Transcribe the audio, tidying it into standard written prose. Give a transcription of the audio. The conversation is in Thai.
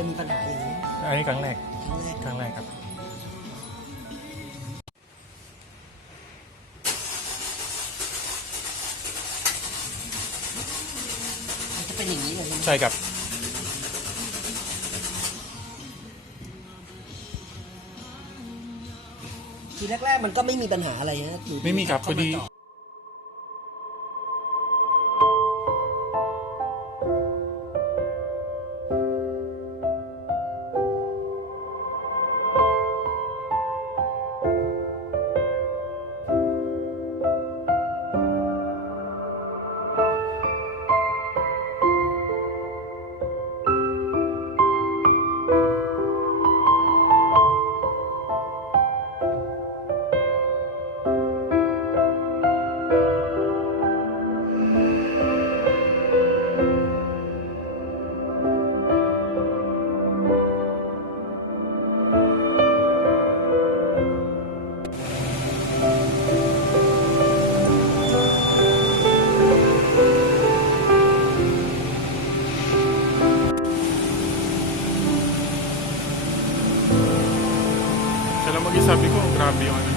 ยมีปัญหาอย่างนี้ อันนี้ครั้งแรก ครั้งแรก ครั้งแรกครับ มันจะเป็นอย่างนี้เลยใช่ไหม ใช่ครับ ทีแรกๆมันก็ไม่มีปัญหาอะไรนะอยู่ ไม่มีครับพอดี เข้าาจด Kaya lang mag-isabi ko, grabe yung ano